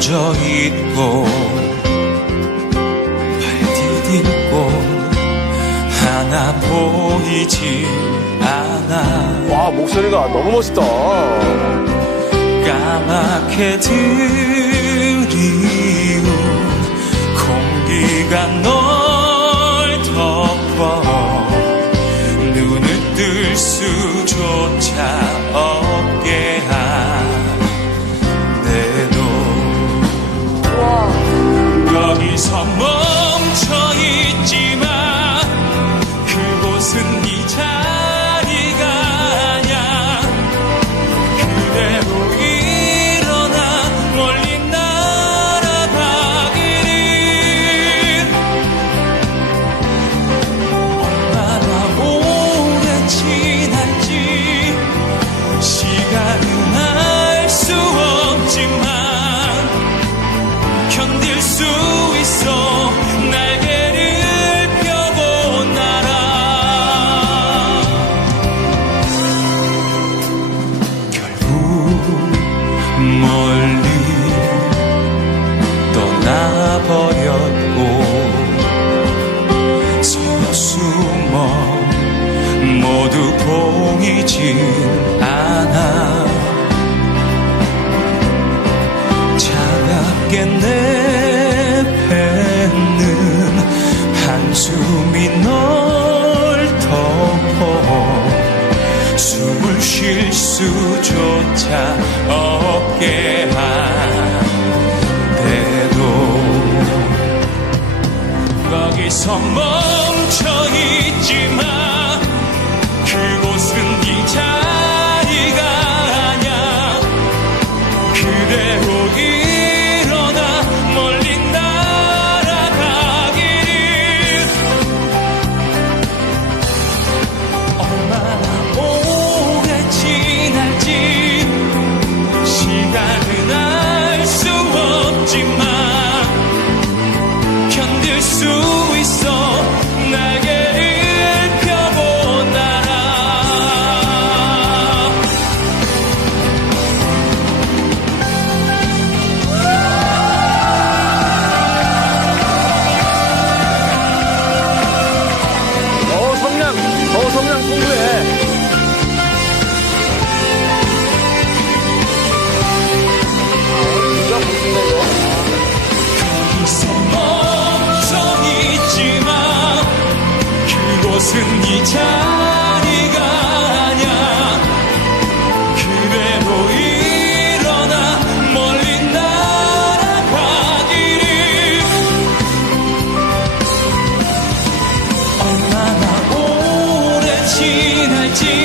젖어 있고 발디 딛고 하나 보이지 않아. 와 목소리가 너무 멋있다. 까맣게 들이운 공기가 널 덮어 눈을 뜰 수조차 없 견딜 수 있어. 날개를 펴고 날아 결국 멀리 떠나버렸고 서로 숨어 모두 봉이지 쉴 수조차 없게 한데도. 거기서 멈춰있지 Argentina.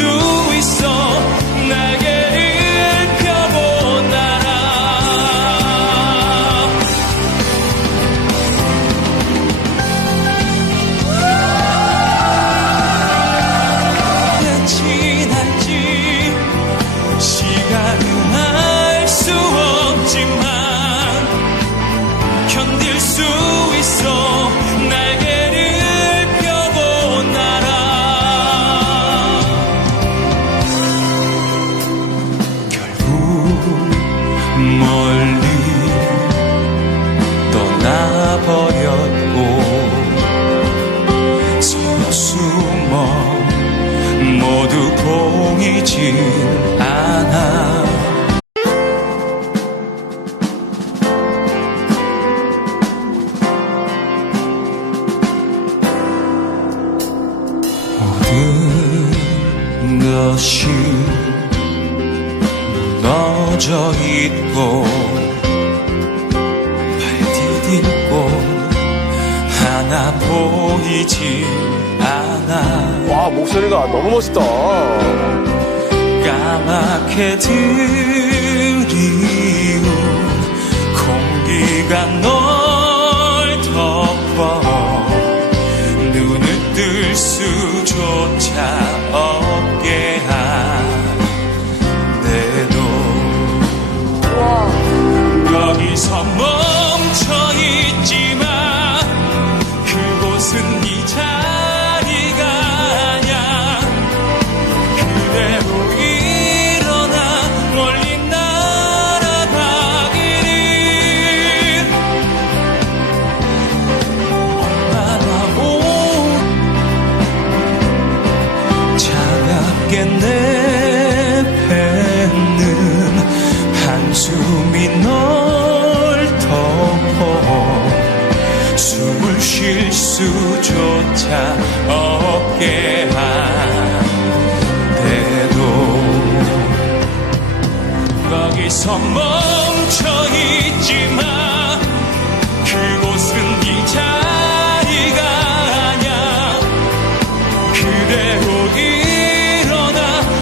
to 버젓이 무너져 있고 발 디딜 곳 하나 보이지 않아 와, 목소리가 너무 멋있다. 까맣게 드리운 공기가 널 덮어 눈을 뜰 수조차 없게 listen 쉴 수조차 없게 한데도 거기서 멈춰 있지마 그